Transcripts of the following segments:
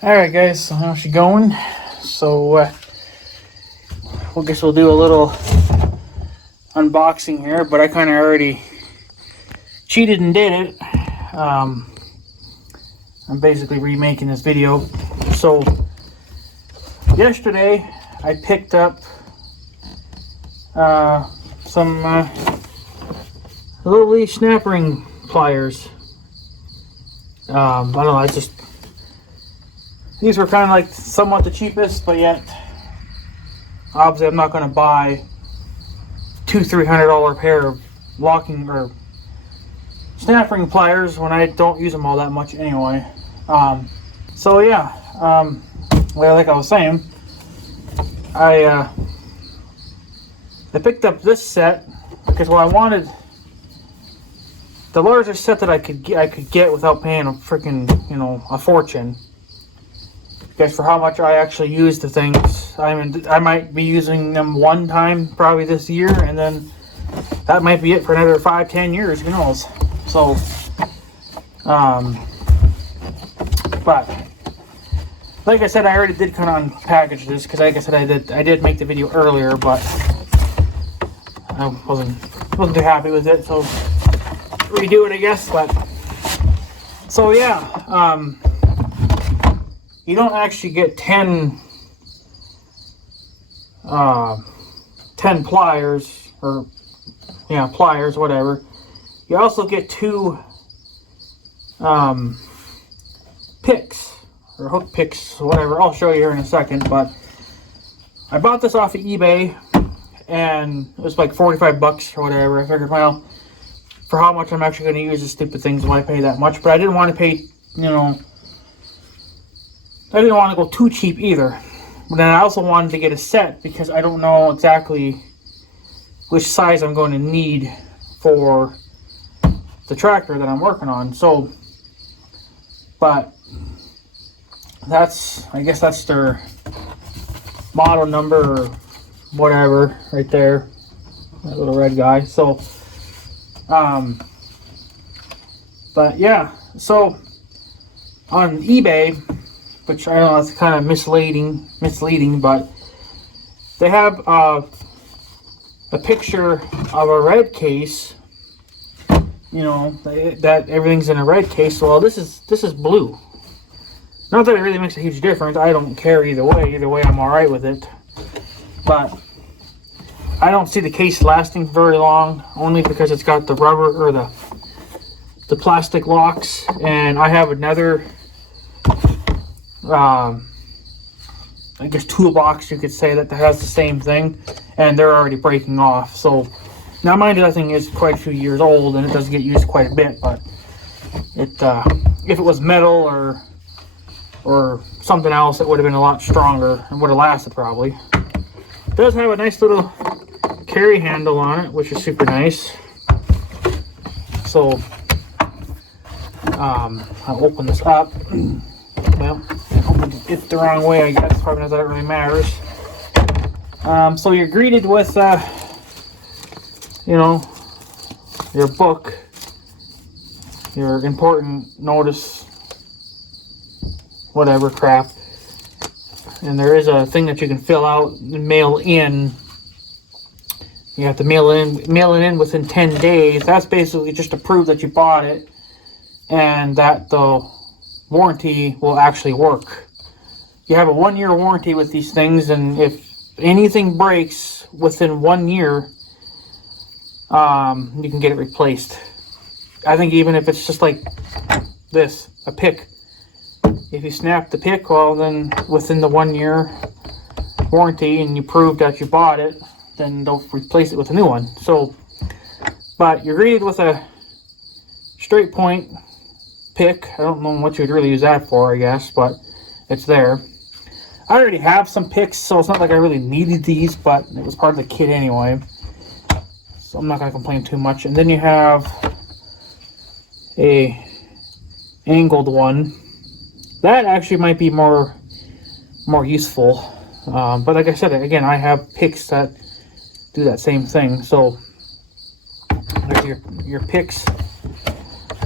Alright guys, so how's she going? So I guess we'll do a little unboxing here, but I kind of already cheated and did it. I'm basically remaking this video. So yesterday I picked up some little Snap Ring Pliers. I don't know, these were kind of like somewhat the cheapest, but yet obviously I'm not going to buy $200-300 pair of locking or snap ring pliers when I don't use them all that much anyway. So yeah, well, like I was saying, I picked up this set because, well, I wanted the largest set that I could get without paying a freaking, a fortune. Because for how much I actually use the things, I might be using them one time probably this year, and then that might be it for another 5-10 years, who knows. So but like I said, I already did kind of unpackage this because, like I said, I did make the video earlier, but I wasn't too happy with it, so redo it, I guess. But so yeah, you don't actually get 10 pliers, or pliers, whatever. You also get 2 picks, or hook picks, whatever. I'll show you here in a second. But I bought this off of eBay, and it was like 45 bucks or whatever. I figured, well, for how much I'm actually going to use the stupid things, why pay that much? But I didn't want to pay, I didn't want to go too cheap either. But then I also wanted to get a set because I don't know exactly which size I'm going to need for the tractor that I'm working on. So, but I guess that's their model number or whatever right there, that little red guy. So but yeah, so on eBay, which I know that's kind of misleading, but they have a picture of a red case, that everything's in a red case. Well, this is blue. Not that it really makes a huge difference. I don't care either way. Either way, I'm alright with it. But I don't see the case lasting very long, only because it's got the rubber, or the plastic locks, and I have another I guess toolbox, you could say, that has the same thing, and they're already breaking off. So now, mind you, that thing is quite a few years old, and it does get used quite a bit. But it, if it was metal or something else, it would have been a lot stronger and would have lasted probably. It does have a nice little carry handle on it, which is super nice. So I'll open this up. Well, I opened it the wrong way, I guess. Probably not that it really matters. So you're greeted with, your book, your important notice, whatever crap. And there is a thing that you can fill out and mail in. You have to mail it in within 10 days. That's basically just to prove that you bought it and that the warranty will actually work. You have a 1-year warranty with these things, and if anything breaks within 1 year, you can get it replaced. I think even if it's just like this, a pick. If you snap the pick, well, then within the 1-year warranty, and you prove that you bought it, then they'll replace it with a new one. So, but you're greeted with a straight point pick. I don't know what you'd really use that for, I guess, but it's there. I already have some picks, so it's not like I really needed these, but it was part of the kit anyway, so I'm not going to complain too much. And then you have a angled one. That actually might be more useful, but like I said, again, I have picks that do that same thing. So there's your picks.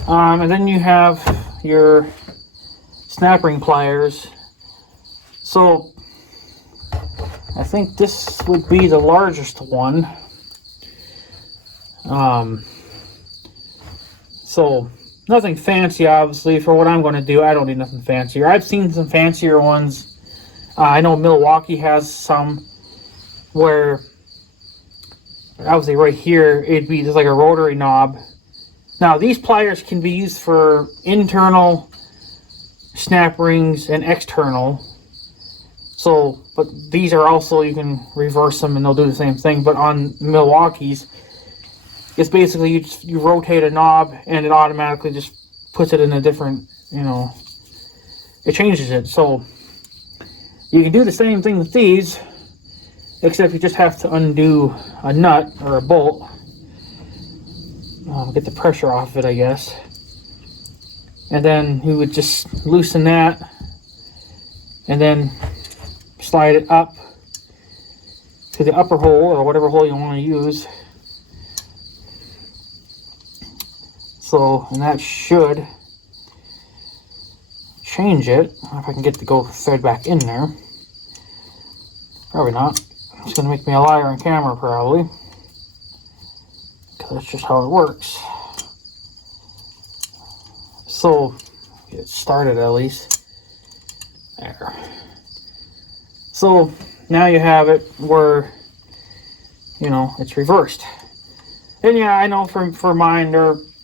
And then you have your snap ring pliers, So I think this would be the largest one. So nothing fancy, obviously, for what I'm going to do. I don't need nothing fancier. I've seen some fancier ones. I know Milwaukee has some where, obviously right here, it'd be just like a rotary knob. Now, these pliers can be used for internal snap rings and external. So, but these are also, you can reverse them and they'll do the same thing. But on Milwaukee's, it's basically you rotate a knob and it automatically just puts it in a different, it changes it. So you can do the same thing with these, except you just have to undo a nut or a bolt. Get the pressure off of it, I guess. And then you would just loosen that and then slide it up to the upper hole or whatever hole you want to use. So, and that should change it. If I can get the gold thread back in there. Probably not. It's going to make me a liar on camera, probably. Because that's just how it works. So, get it started at least. There. So, now you have it where, it's reversed. And yeah, I know for mine,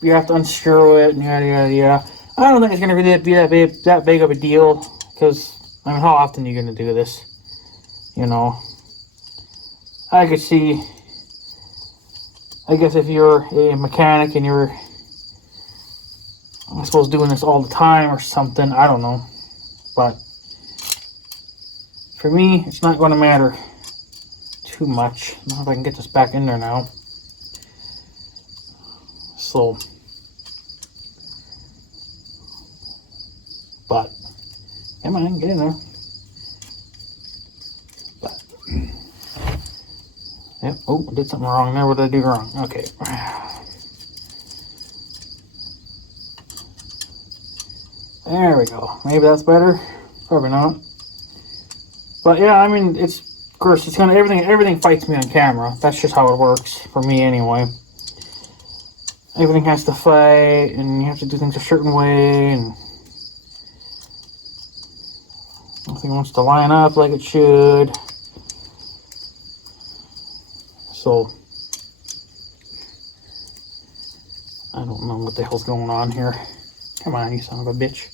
you have to unscrew it and yada yada yada. I don't think it's gonna really be that big of a deal, because how often are you gonna do this? I could see. I guess if you're a mechanic and you're, I suppose, doing this all the time or something, I don't know. But for me, it's not going to matter too much. I don't know if I can get this back in there now. So, but, come on, get in there. But, yep, oh, I did something wrong there. What did I do wrong? Okay. There we go. Maybe that's better. Probably not. But yeah, it's, of course, it's gonna, everything fights me on camera. That's just how it works for me anyway. Everything has to fight, and you have to do things a certain way, and nothing wants to line up like it should. So, I don't know what the hell's going on here. Come on, you son of a bitch.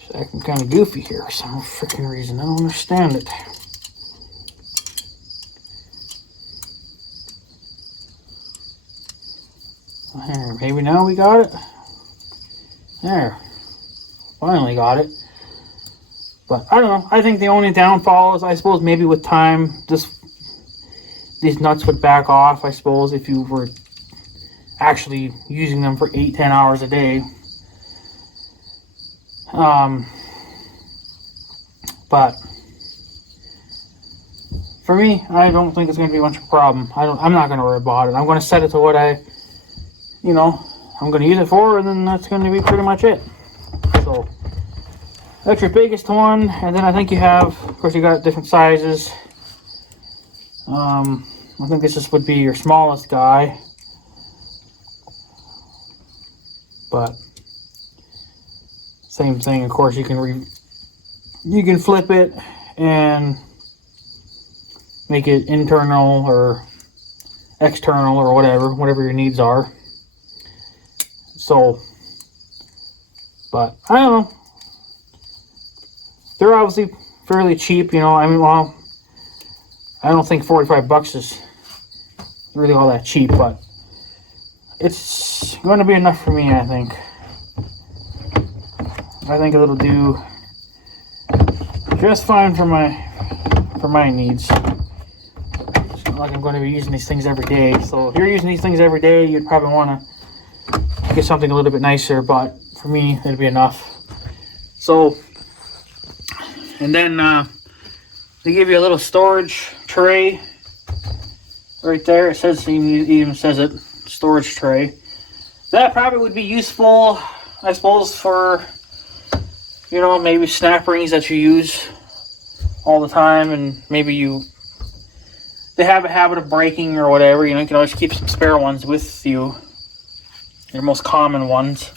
It's acting kind of goofy here for some freaking reason. I don't understand it. There, maybe now we got it. There. Finally got it. But I don't know. I think the only downfall is, I suppose, maybe with time, these nuts would back off, I suppose, if you were actually using them for 8-10 hours a day. But for me, I don't think it's going to be much of a problem. I'm not going to worry about it. I'm going to set it to what I'm going to use it for, and then that's going to be pretty much it. So that's your biggest one, and then I think you have, of course, you got different sizes. I think this would be your smallest guy, but same thing. Of course, you can flip it and make it internal or external or whatever your needs are. So, but I don't know. They're obviously fairly cheap, well, I don't think $45 is really all that cheap, but it's going to be enough for me, I think. I think it'll do just fine for my needs. It's not like I'm going to be using these things every day. So if you're using these things every day, you'd probably want to get something a little bit nicer, but for me, it'll be enough. So, and then they give you a little storage tray right there. It even says it, storage tray. that probably would be useful, I suppose, for, you know, maybe snap rings that you use all the time, and maybe they have a habit of breaking or whatever. You know, you can always keep some spare ones with you, your most common ones.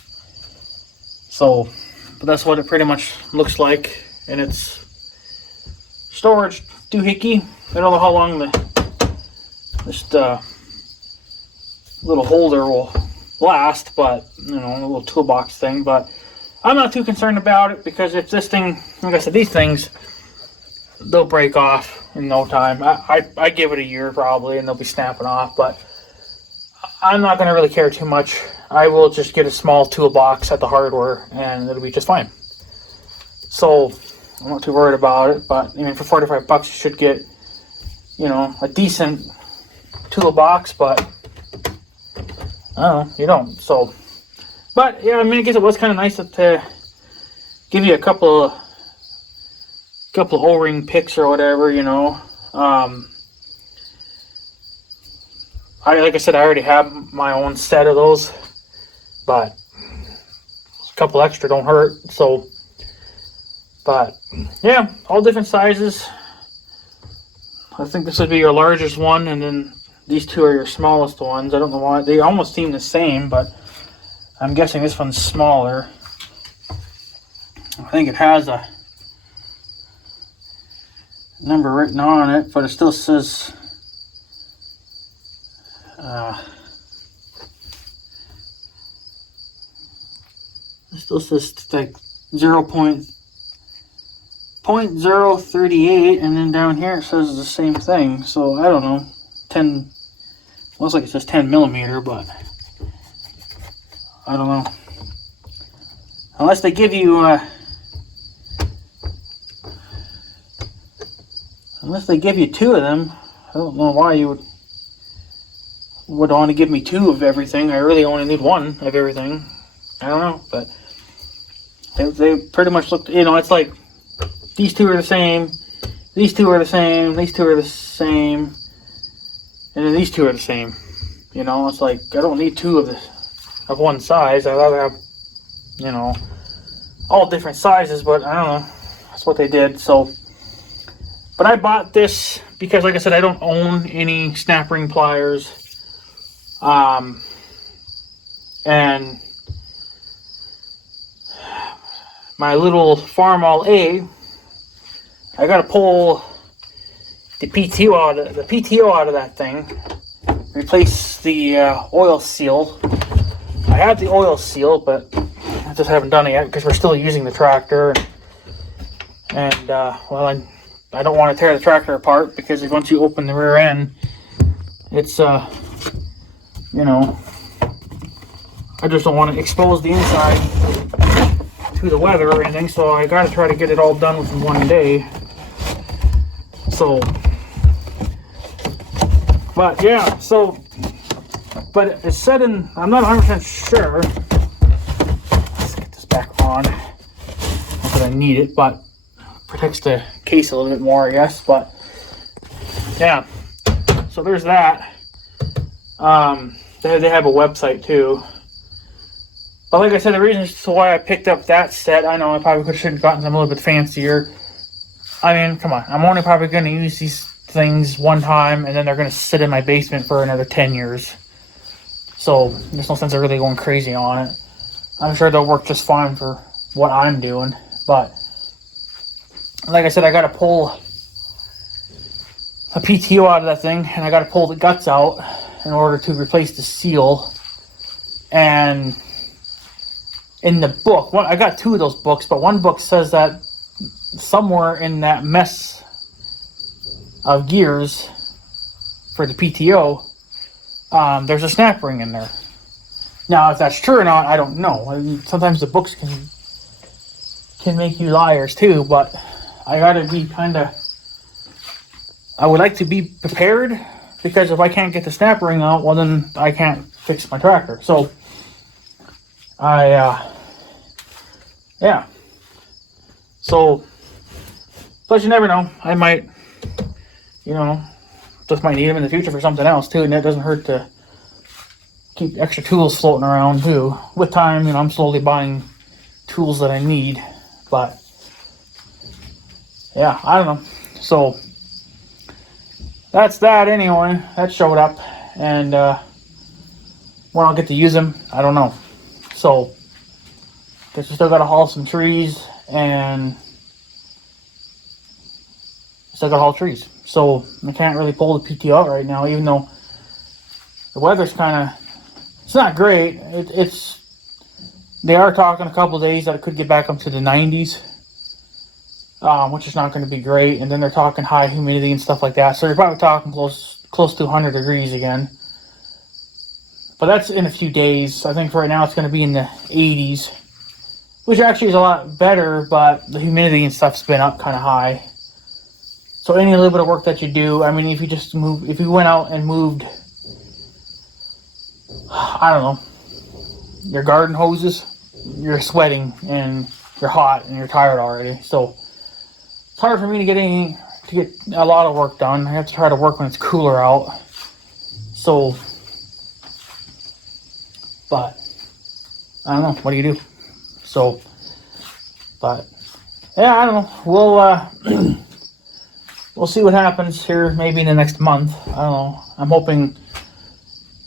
So, but that's what it pretty much looks like in its storage doohickey. I don't know how long this little holder will last, but, you know, a little toolbox thing. But I'm not too concerned about it, because if this thing, like I said, these things, they'll break off in no time. I give it a year probably, and they'll be snapping off, but I'm not going to really care too much. I will just get a small toolbox at the hardware, and it'll be just fine. So I'm not too worried about it, but I mean, for 45 bucks you should get, you know, a decent toolbox, but I don't know, you don't. So, but yeah, I mean, I guess it was kind of nice to give you a couple of O-ring picks or whatever, you know. Like I said, I already have my own set of those, but a couple extra don't hurt. So, but yeah, all different sizes. I think this would be your largest one, and then these two are your smallest ones. I don't know why. They almost seem the same, but I'm guessing this one's smaller. I think it has a number written on it, but it still says like 0.038, and then down here it says the same thing. So I don't know, 10. Looks like it says 10 millimeter, but I don't know. Unless they give you two of them. I don't know why you would want to give me two of everything. I really only need one of everything. I don't know, but they pretty much look, you know, it's like these two are the same, these two are the same, these two are the same, and then these two are the same. You know, it's like I don't need two of one size. I'd rather have, you know, all different sizes, but I don't know. That's what they did. So, but I bought this because, like I said, I don't own any snap ring pliers. And my little Farm All A, I got to pull the PTO out of that thing, replace the oil seal. I have the oil seal, but I just haven't done it yet because we're still using the tractor, and well, I don't want to tear the tractor apart, because if once you open the rear end, it's you know, I just don't want to expose the inside to the weather or anything, so I got to try to get it all done within one day. So, but yeah, so, but it's said in, I'm not 100% sure. Let's get this back on. Not that I need it, but protects the case a little bit more, I guess. But yeah, so there's that. They have a website too. But like I said, the reason as to why I picked up that set, I know I probably should have gotten something a little bit fancier. I mean, come on, I'm only probably going to use these things one time, and then they're going to sit in my basement for another 10 years. So there's no sense of really going crazy on it. I'm sure they'll work just fine for what I'm doing. But like I said, I got to pull a PTO out of that thing, and I got to pull the guts out in order to replace the seal. And in the book, I got two of those books, but one book says that somewhere in that mess of gears for the PTO, there's a snap ring in there. Now, if that's true or not, I don't know. I mean, sometimes the books can make you liars too, but I gotta be I would like to be prepared, because if I can't get the snap ring out, well, then I can't fix my tractor. So yeah. So, plus you never know. I might, you know, just might need them in the future for something else too, and that doesn't hurt to keep extra tools floating around too. With time, you know, I'm slowly buying tools that I need, but yeah, I don't know. So that's that anyway. That showed up, and when I'll get to use them, I don't know. So guess we still gotta haul some trees, and still gotta haul trees. So I can't really pull the PTO out right now, even though the weather's kind of, it's not great. They are talking a couple days that it could get back up to the 90s, which is not going to be great. And then they're talking high humidity and stuff like that. So you're probably talking close to 100 degrees again. But that's in a few days. I think for right now it's going to be in the 80s, which actually is a lot better, but the humidity and stuff's been up kind of high. So any little bit of work that you do, I mean, if you went out and moved, I don't know, your garden hoses, you're sweating and you're hot and you're tired already. So it's hard for me to get a lot of work done. I have to try to work when it's cooler out. So, but I don't know. What do you do? So, but yeah, I don't know. We'll see what happens here. Maybe in the next month. I don't know. I'm hoping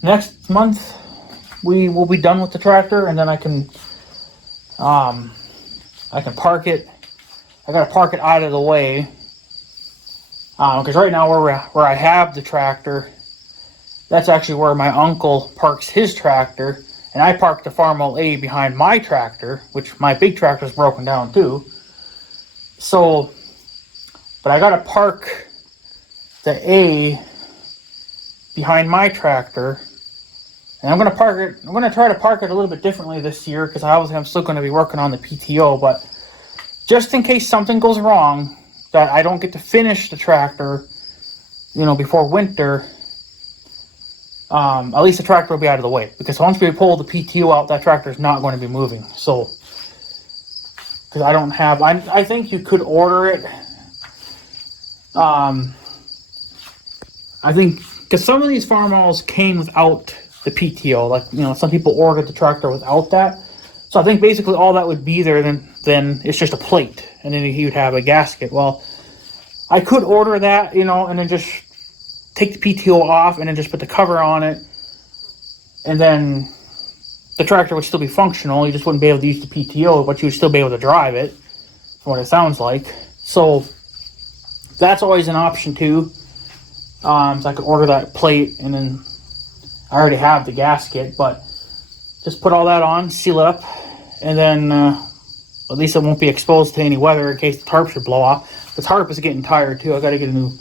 next month we will be done with the tractor, and then I can park it. I gotta park it out of the way, because right now where I have the tractor, that's actually where my uncle parks his tractor, and I parked the Farmall A behind my tractor, which my big tractor is broken down too. So, but I gotta park the A behind my tractor. And I'm going to try to park it a little bit differently this year, because I'm still going to be working on the PTO, but just in case something goes wrong, that I don't get to finish the tractor, you know, before winter, at least the tractor will be out of the way, because once we pull the PTO out, that tractor is not going to be moving. So, because I think you could order it, I think, because some of these Farmalls came without the PTO, like, you know, some people ordered the tractor without that. So I think basically all that would be there, then it's just a plate, and then he would have a gasket. Well, I could order that, you know, and then just take the PTO off and then just put the cover on it, and then the tractor would still be functional. You just wouldn't be able to use the PTO, but you would still be able to drive it, from what it sounds like. So that's always an option too. So I could order that plate, and then I already have the gasket, but just put all that on, seal it up, and then at least it won't be exposed to any weather in case the tarp should blow off. The tarp is getting tired too. I got to get a new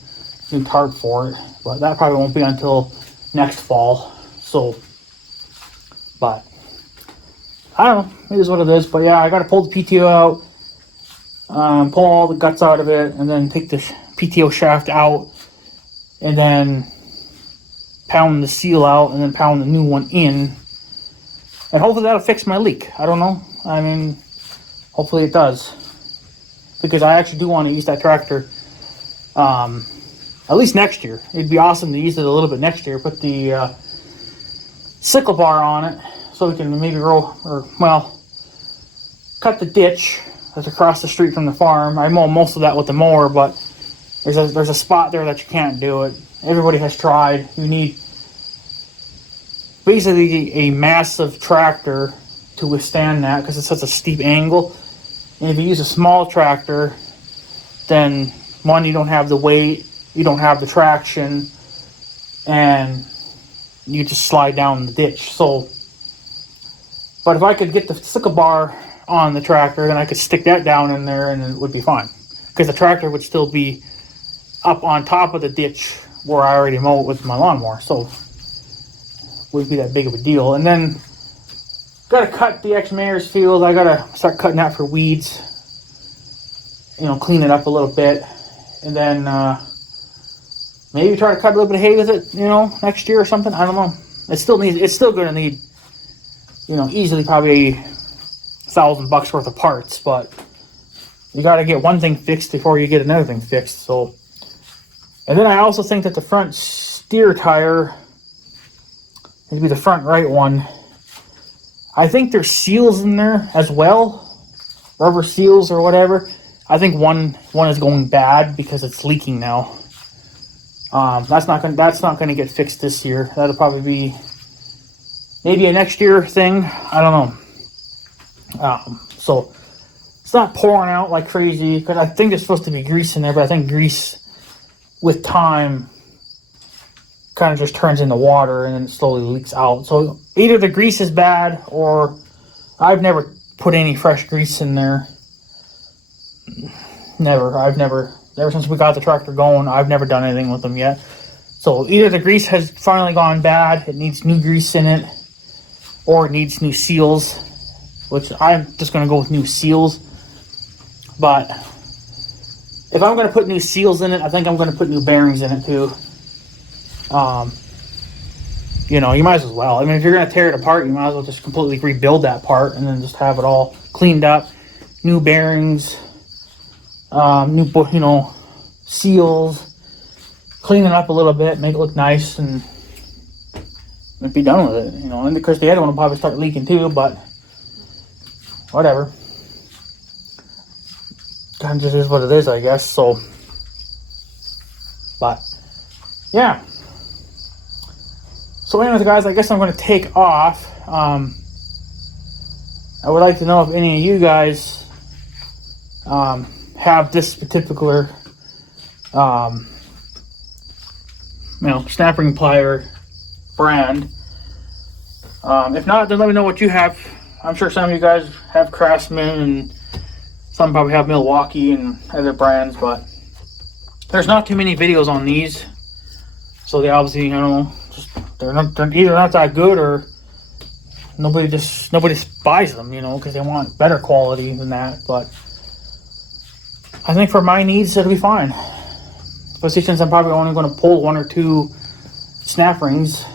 tarp for it, but that probably won't be until next fall. So, but I don't know. It is what it is. But yeah, I got to pull the PTO out, pull all the guts out of it, and then take the PTO shaft out, and then pound the seal out, and then pound the new one in, and hopefully that'll fix my leak. I don't know. I mean, hopefully it does, because I actually do want to use that tractor at least next year. It'd be awesome to use it a little bit next year. Put the sickle bar on it, so we can maybe cut the ditch that's across the street from the farm. I mow most of that with the mower, but there's a spot there that you can't do it. Everybody has tried. You need basically a massive tractor to withstand that, because it's such a steep angle. And if you use a small tractor, then one, you don't have the weight, you don't have the traction, and you just slide down the ditch. So, but if I could get the sickle bar on the tractor, then I could stick that down in there and it would be fine, because the tractor would still be up on top of the ditch where I already mow it with my lawnmower, so it wouldn't be that big of a deal. And then gotta cut the ex-mayor's field. I gotta start cutting that for weeds, you know, clean it up a little bit, and then maybe try to cut a little bit of hay with it, you know, next year or something. I don't know. It's still gonna need, you know, easily probably $1,000 worth of parts, but you gotta get one thing fixed before you get another thing fixed. So, and then I also think that the front steer tire It'd be the front right one. I think there's seals in there as well, rubber seals or whatever. I think one is going bad because it's leaking now. That's not gonna get fixed this year. That'll probably be maybe a next year thing. I don't know. So it's not pouring out like crazy because I think there's supposed to be grease in there, but I think grease with time kind of just turns into water and then it slowly leaks out. So either the grease is bad or I've never put any fresh grease in there. Ever since we got the tractor going, I've never done anything with them yet. So either the grease has finally gone bad, it needs new grease in it, or it needs new seals, which I'm just going to go with new seals. But if I'm going to put new seals in it, I think I'm going to put new bearings in it too. You know, you might as well. I mean, if you're going to tear it apart, you might as well just completely rebuild that part and then just have it all cleaned up. New bearings, new, you know, seals, clean it up a little bit, make it look nice, and be done with it. You know, and because the other one will probably start leaking too, but whatever. Kind of just is what it is, I guess. So, but yeah. So anyways, guys, I guess I'm going to take off. I would like to know if any of you guys have this particular, you know, Snap Ring Plier brand. If not, then let me know what you have. I'm sure some of you guys have Craftsman, and some probably have Milwaukee and other brands, but there's not too many videos on these, so they obviously, you know, they're either not that good or nobody buys them, you know, because they want better quality than that. But I think for my needs, it'll be fine. Especially since I'm probably only going to pull 1 or 2 snap rings.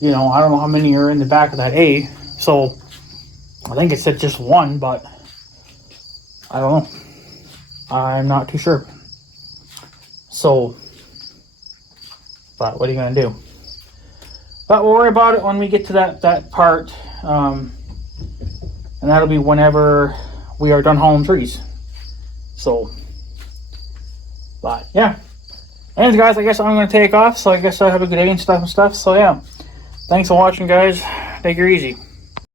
You know, I don't know how many are in the back of that A. So I think it said just 1, but I don't know. I'm not too sure. So, but what are you going to do? But we'll worry about it when we get to that part. And that'll be whenever we are done hauling trees. So, but yeah. Anyways, guys, I guess I'm going to take off. So I guess I have a good day and stuff. So yeah. Thanks for watching, guys. Take it easy.